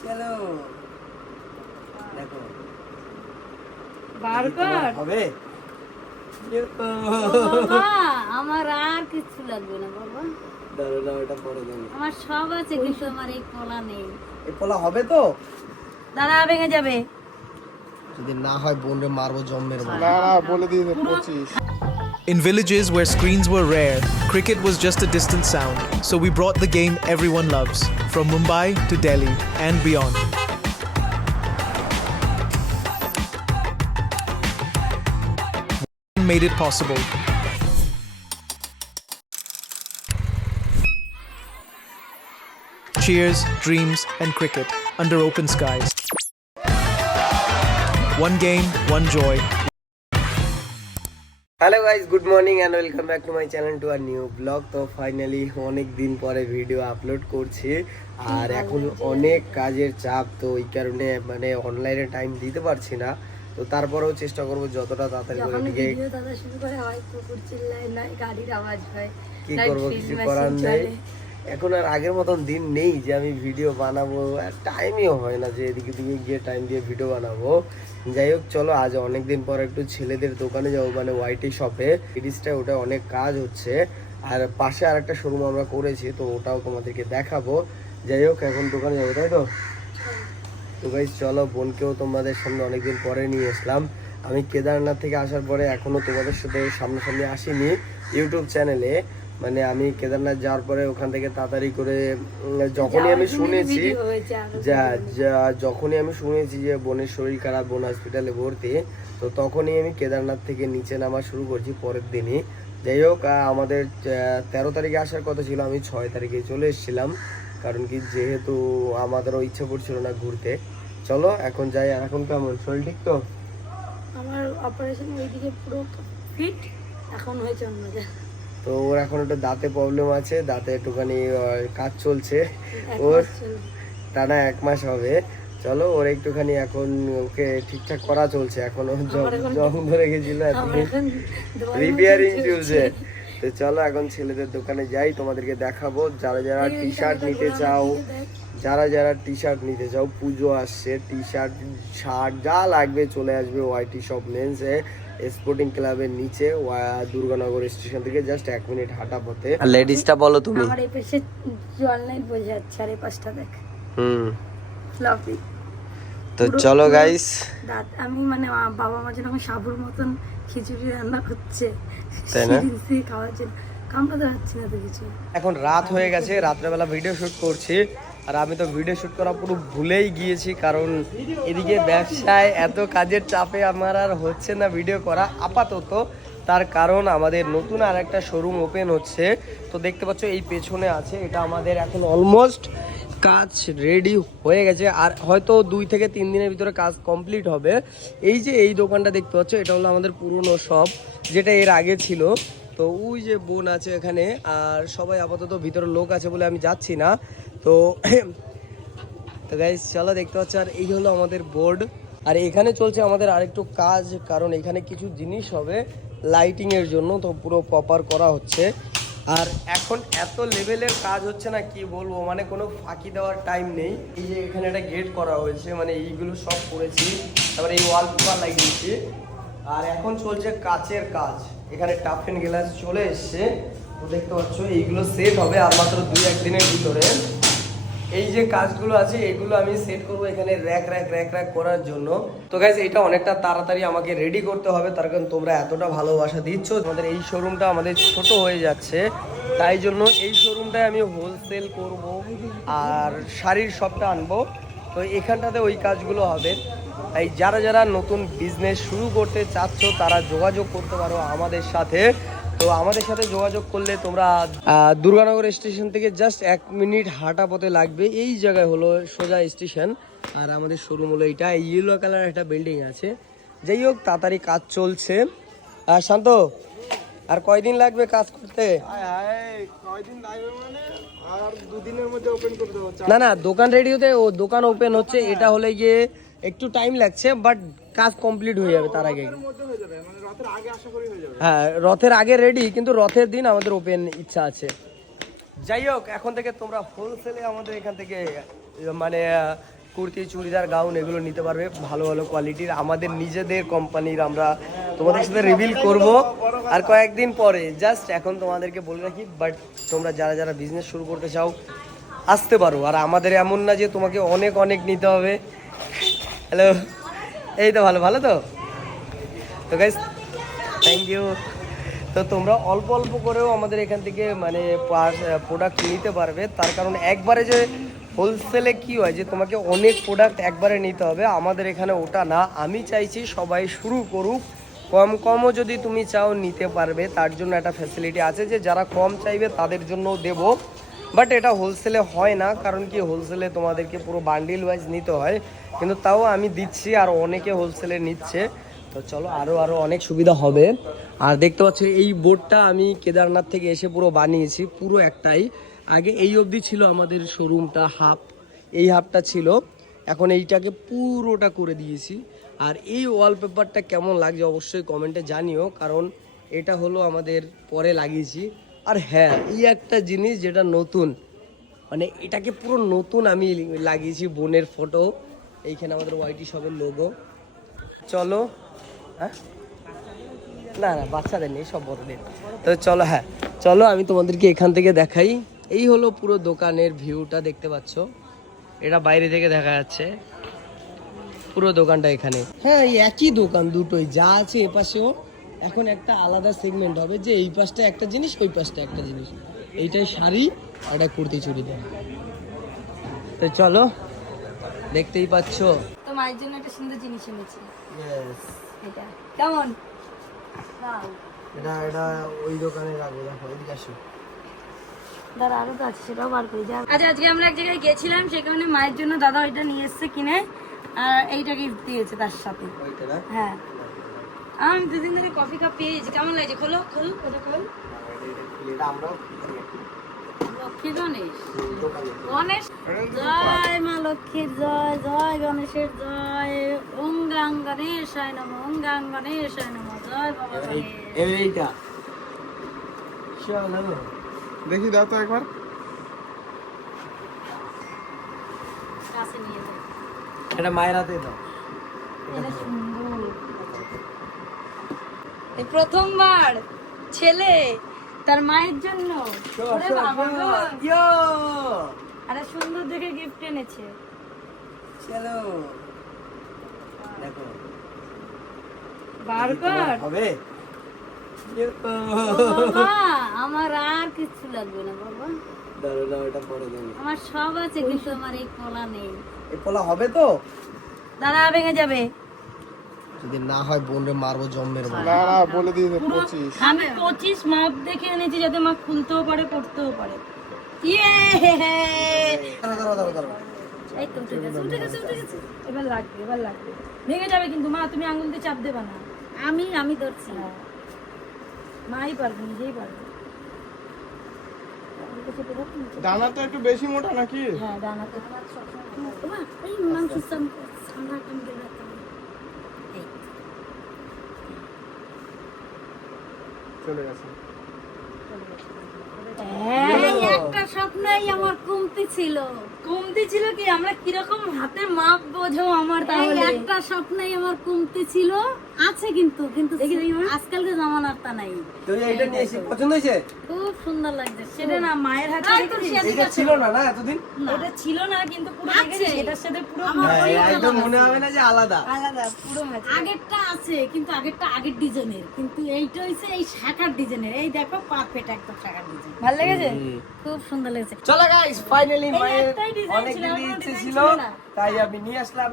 চলো। দেখো। বার কর হবে? আমার আর কিছু লাগবে না বাবা। দাঁড়ো দাঁড়ো ওটা পরে দেবো আমার সব আছে কিন্তু আমার এই কলা নেই। এ পোলা হবে তো? দাঁড়া ভেঙে যাবে। যদি না হয় বোনরে মারবো জম্মের In villages where screens were rare, cricket was just a distant sound, so we brought the game everyone loves, from Mumbai to Delhi and beyond. Made it possible. Cheers, dreams, and cricket under open skies. One game, one joy, hello guys good morning and welcome back to my channel to our new blog তো finally অনেক দিন পরে video upload করছি। আর এখন অনেক কাজের চাপ তো ওই কারণে মানে অনলাইনে টাইম দিতে পারছি না। তো তারপরেও চেষ্টা করব যতটা তাড়াতাড়ি করে দিকে কি করব কিছু করার নেই। এখন আর আগের মতন দিন নেই যে আমি ভিডিও বানাবো। আর টাইমই হয় না যে এদিকে দিকে গিয়ে টাইম দিয়ে ভিডিও বানাবো। যাই হোক, চলো, আজ অনেক দিন পর একটু ছেলেদের দোকানে যাব মানে ওয়াইটি শপে সিরিজটায় ওটা অনেক কাজ হচ্ছে। আর পাশে আর একটা শোরুম আমরা করেছি, তো ওটাও তোমাদেরকে দেখাবো। যাই হোক, এখন দোকানে যাব, তাই তো? তো গাইজ চলো, বোনকেও তোমাদের সামনে অনেকদিন পরে নিয়ে আসলাম। আমি কেদারনাথ থেকে আসার পরে এখনও তোমাদের সাথে সামনাসামনি আসিনি। ইউটিউব চ্যানেলে মানে আমি কেদারনাথ যাওয়ার পরে ওখান থেকে তাড়াতাড়ি করে যখনই আমি শুনেছি যা যা যখনই আমি শুনেছি যে বোনের শরীর খারাপ বোন হসপিটালে ভর্তি তো তখনই আমি কেদারনাথ থেকে নিচে নামা শুরু করছি পরের দিনই। যাই হোক আমাদের তেরো তারিখে আসার কথা ছিল আমি ছয় তারিখে চলে এসেছিলাম। কারণ কি যেহেতু আমাদেরও ইচ্ছা করছিল না ঘুরতে। চলো এখন যাই আর এখন কেমন? শরীর ঠিক তো? আমার অপারেশন ওইদিকে পুরো ফিট এখন হয়েছে অন্য জায়গায় তো ওর এখন একটু দাঁতে প্রবলেম আছে দাঁতে একটুখানি কাজ চলছে। ওর মাস টানা এক মাস হবে। চলো ওর একটুখানি এখন ওকে ঠিকঠাক করা চলছে। এখন জং ধরে গেছিল রিপেয়ারিং চলছে। তো চলো এখন ছেলেদের দোকানে যাই তোমাদেরকে দেখাবো। যারা যারা টি শার্ট নিতে চাও যারা যারা টি শার্ট নিতে চাও পুজো আসছে টি শার্ট শার্ট যা লাগবে চলে আসবে ওয়াইটি শপ মেন্সে স্পোর্টিং ক্লাবের নিচে দুর্গানগর স্টেশন থেকে জাস্ট এক মিনিট হাঁটা পথে। লেডিসটা বলো তুমি। আমার এই পাশে জল নাই বোঝা যাচ্ছে আর এই পাশটা দেখ। হুম। ফ্লপি তো চলো গাইস দাঁত আমি মানে বাবা মা যেন সাবুর মতন খিচুড়ি রান্না করছে। তাই না? দিয়ে খাওয়ার জন্য। কামড়াতে পারছি না তো কিছু। এখন রাত হয়ে গেছে রাত্রেবেলা ভিডিও শুট করছি। আর আমি তো ভিডিও শুট করা পুরো ভুলেই গিয়েছি, কারণ এদিকে ব্যবসায় এত কাজের চাপে আমার আর হচ্ছে না ভিডিও করা আপাতত। তার কারণ আমাদের নতুন আর একটা শোরুম ওপেন হচ্ছে। তো দেখতে পাচ্ছ, এই পেছনে আছে, এটা আমাদের এখন অলমোস্ট কাজ রেডি হয়ে গেছে। আর হয়তো দুই থেকে তিন দিনের ভিতরে কাজ কমপ্লিট হবে। এই যে এই দোকানটা দেখতে পাচ্ছ, এটা হলো আমাদের পুরনো শপ যেটা এর আগে ছিল। তো ওই যে বোন আছে এখানে, আর সবাই আপাতত ভিতরে লোক আছে বলে আমি যাচ্ছি না। তো তো গাইজ চলো দেখতে পাচ্ছ, আর এই হলো আমাদের বোর্ড আর এখানে চলছে আমাদের আরেকটু কাজ, কারণ এখানে কিছু জিনিস হবে লাইটিং এর জন্য, তো পুরো প্রপার করা হচ্ছে। আর এখন এত লেভেলের কাজ হচ্ছে না, কি বলব মানে কোনো ফাঁকি দেওয়ার টাইম নেই। এই যে এখানে একটা গেট করা হয়েছে মানে এইগুলো সব করেছি। তারপরে এই ওয়াল পেপার লাগিয়েছি আর এখন চলছে কাচের কাজ। এখানে টাফেন গ্লাস চলে এসছে। তো দেখতে পাচ্ছ, এইগুলো সেট হবে আর মাত্র দুই একদিনের ভিতরে। এই যে কাজগুলো আছে, এগুলো আমি সেট করব এখানে র্যাক র্যাক র্যাক র্যাক করার জন্য। তো গাইজ এটা অনেকটা তাড়াতাড়ি আমাকে রেডি করতে হবে। তার কারণ তোমরা এতটা ভালোবাসা দিচ্ছ। তোমাদের এই শোরুমটা আমাদের ছোট হয়ে যাচ্ছে। তাই জন্য এই শোরুমটায় আমি হোলসেল করব আর শাড়ির শপটা আনব। তো এখানটাতে ওই কাজগুলো হবে। তাই যারা যারা নতুন বিজনেস শুরু করতে চাচ্ছ, তারা যোগাযোগ করতে পারো আমাদের সাথে। তো আমাদের সাথে যোগাযোগ করলে তোমরা দুর্গানগর স্টেশন থেকে জাস্ট এক মিনিট হাঁটা পথে লাগবে। এই জায়গায় হলো সোজা স্টেশন। আর আমাদের শোরুম হলো এটা। ইয়েলো কালার একটা বিল্ডিং আছে। যাই হোক তাড়াতাড়ি কাজ চলছে। আর শান্ত আর কয়দিন লাগবে কাজ করতে? না না দোকান রেডি হতে ও দোকান ওপেন হচ্ছে। এটা হলে গিয়ে একটু টাইম লাগছে বাট কাজ কমপ্লিট হয়ে যাবে তার আগে। হ্যাঁ রথের আগে রেডি কিন্তু রথের দিন আমাদের ওপেন ইচ্ছা আছে। যাই হোক এখন থেকে তোমরা হোলসেলে আমাদের এখান থেকে মানে কুর্তি চুড়িদার গাউন এগুলো নিতে পারবে ভালো ভালো কোয়ালিটির আমাদের নিজেদের কোম্পানির আমরা তোমাদের সাথে রিভিল করব। আর কয়েকদিন পরে জাস্ট এখন তোমাদেরকে বলে রাখি বাট তোমরা যারা যারা বিজনেস শুরু করতে চাও আসতে পারো। আর আমাদের এমন না যে তোমাকে অনেক অনেক নিতে হবে। হ্যালো এই তো ভালো ভালো তো? তো গাইস থ্যাংক ইউ তো তোমরা অল্প অল্প করেও আমাদের এখান থেকে মানে প্রোডাক্ট নিতে পারবে। তার কারণ একবারে যে হোলসেলে কি হয়, যে তোমাকে অনেক প্রোডাক্ট একবারে নিতে হবে, আমাদের এখানে ওটা না। আমি চাইছি সবাই শুরু করুক। কম কমও যদি তুমি চাও নিতে পারবে, তার জন্য একটা ফ্যাসিলিটি আছে যে যারা কম চাইবে তাদের জন্য দেব। বাট এটা হোলসেলে হয় না, কারণ কি হোলসেলে তোমাদেরকে পুরো বান্ডিল ওয়াইজ নিতে হয়। কিন্তু তাও আমি দিচ্ছি আর অনেকে হোলসেলে নিচ্ছে। তো চলো আরও আরও অনেক সুবিধা হবে। আর দেখতে পাচ্ছ, এই বোর্ডটা আমি কেদারনাথ থেকে এসে পুরো বানিয়েছি, পুরো একটাই। আগে এই অবধি ছিল আমাদের শোরুমটা হাফ, এই হাফটা ছিল। এখন এইটাকে পুরোটা করে দিয়েছি। আর এই ওয়ালপেপারটা কেমন লাগছে অবশ্যই কমেন্টে জানিও, কারণ এটা হলো আমাদের পরে লাগিয়েছি। আর হ্যাঁ এই একটা জিনিস যেটা নতুন মানে এটাকে পুরো নতুন আমি লাগিয়েছি বোনের ফটো, এইখানে আমাদের ওয়াইটি শপের লোগো চলো হ্যাঁ? না না বাচ্চাদের নেই সব বড়দের। তো চলো হ্যাঁ চলো আমি তোমাদেরকে এখান থেকে দেখাই। এই হলো পুরো দোকানের ভিউটা দেখতে পাচ্ছ? এটা বাইরে থেকে দেখা যাচ্ছে। পুরো দোকানটা এখানে। হ্যাঁ এই একই দোকান দুটোই যা আছে এ পাশেও। এখন একটা আলাদা সেগমেন্ট হবে যে এই পাশটা একটা জিনিস ওই পাশটা একটা জিনিস। এইটাই শাড়ি আর এটা কুর্তি চুড়িদার। তো চলো দেখতেই পাচ্ছ। তো মায়ের জন্য একটা সুন্দর জিনিস এনেছি. এটা। কেমন? এটা এটা ওই দোকানে রাখব দেখো এদিকে আসো। দাদা আরও তো আছে সেটাও বার করি যা। আচ্ছা আজকে আমরা এক জায়গায় গেছিলাম সে কারণে মায়ের জন্য দাদা ওইটা নিয়ে এসছে কিনে আর এইটা গিফট দিয়েছে তার সাথে। হ্যাঁ। আমি দুদিন ধরে কফি কাপ পেয়েছি কেমন লাগছে? খোলো খোল ওটা খোল। এটা আমরাও লক্ষ্মী গণেশ। গণেশ জয় মা লক্ষ্মীর জয় জয় গণেশের জয়। ওং গাং গণেশায় নম ওং গাং গণেশায় নম জয় বাবা এইটা। দেখি দাও তো একবার। কাছে নিয়ে যাই এটা মায়ের হাতে দাও। এটা সুন্দর। এই প্রথমবার ছেলে তার মায়ের জন্য। আরে সুন্দর দেখে গিফট এনেছে। চলো। দেখো। বার কর হবে? আমার আর কিছু লাগবে না বাবা। দাও দাও এটা পরে দেবো আমার সব আছে কিন্তু আমার এই কলা নেই। এই পোলা হবে তো? দাঁড়া ভেঙে যাবে। যদি না হয় বোনরে মারবো জম্মের মার। না না বলে দিয়েছে পঁচিশ। আমি পঁচিশ মাপ দেখে এনেছি যাতে মা খুলতেও পারে পড়তেও পারে। ইয়ে এবার লাগবে এবার লাগবে। ভেঙে যাবে কিন্তু মা তুমি আঙুল দিয়ে চাপ দেবা না। আমি আমি ধরছি। মাই পারবে নিজেই পারবে। দানাটা একটু বেশি মোটা নাকি? হ্যাঁ এই মাংস সাম- সামলা টান গেলে একটা- এই। চলে গেছে। একটা স্বপ্নই আমার কমতি ছিল। কমতি ছিল কি? আমরা কীরকম হাতে মাপ বোঝো আমার তাহলে? একটা স্বপ্নই আমার কমতি ছিল। আছে কিন্তু কিন্তু জামানার তা নাই। তুমি এইটা নিয়ে এসে পছন্দ হয়েছে? খুব সুন্দর লাগছে। সেটা না মায়ের হাতে এটা ছিল না না এতদিন? এটা ছিল না কিন্তু পুরো দেখেছি এটার সাথে পুরো একদম মনে হবে না যে আলাদা। আলাদা পুরো আগেরটা আছে কিন্তু আগেরটা আগের ডিজাইনের। কিন্তু এইটা হইছে এই শাখার ডিজাইনের। এই দেখো পারফেক্ট একদম শাখার ডিজাইন। ভালো লেগেছে? খুব সুন্দর লেগেছে। চলো গাইস ফাইনালি মায়ের অনেক দিন ইচ্ছে ছিল তাই আমি নিয়ে আসলাম।